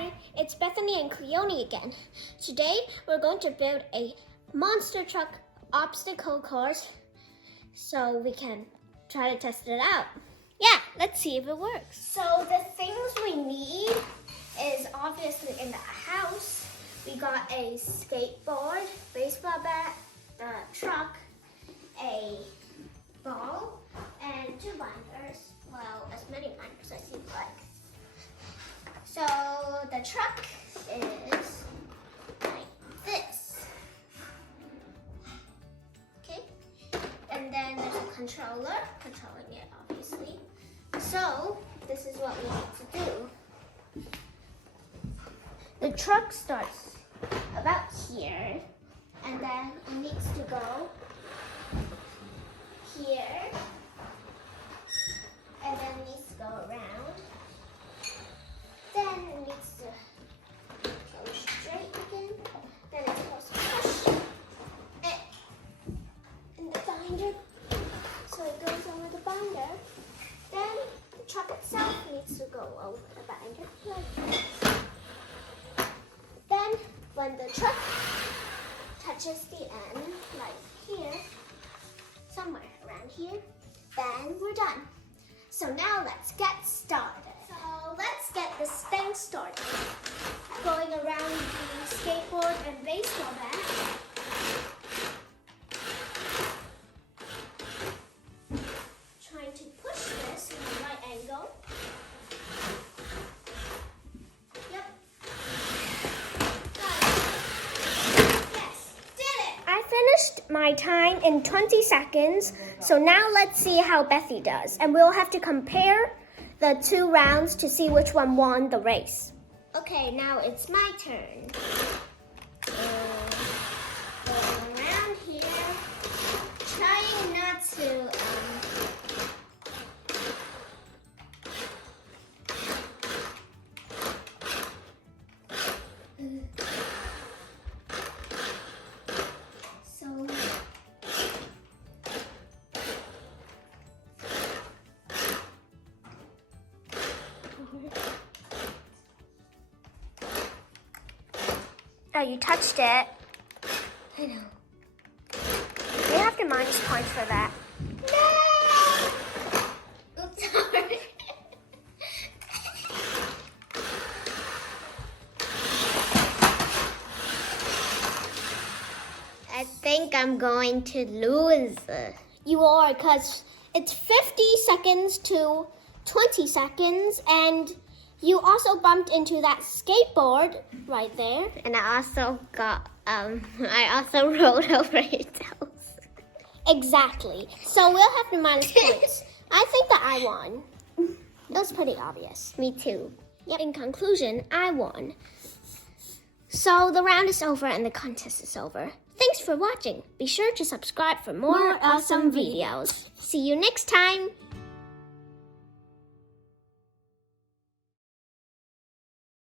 Hi, it's Bethany and Cleone again. Today we're going to build a monster truck obstacle course so we can try to test it out. Yeah, let's see if it works. So the things we need is obviously in the house. We got a skateboard, baseball bat, the truck, a ball, and 2 binders. Well, as many binders as you'd like. So the truck is like this. Okay, and then there's a controller controlling it, obviously. So this is what we need to do. The truck starts about here, and then it needs to go here, and then it needs to go around. Then it needs to go straight again. Then it's supposed to push it in the binder, so it goes over the binder. Then the truck itself needs to go over the binder like this. Then when the truck touches the end, like here, somewhere around here, then we're done. So now let's get started. So let's get this thing started. Going around the skateboard and baseball bat. Trying to push this in the right angle. Yep. Got it. Yes, did it! I finished my time in 20 seconds. So now let's see how Bethy does. And we'll have to compare the 2 rounds to see which one won the race. Okay, now it's my turn. Going around here, trying not to Oh, you touched it. I know. We have to minus points for that. No! Oops, sorry. I think I'm going to lose. You are, because it's 50 seconds to 20 seconds, and you also bumped into that skateboard right there. And I also got, I also rolled over yourself. Exactly. So we'll have to minus points. I think that I won. It was pretty obvious. Me too. Yep. In conclusion, I won. So the round is over and the contest is over. Thanks for watching. Be sure to subscribe for more awesome videos. See you next time.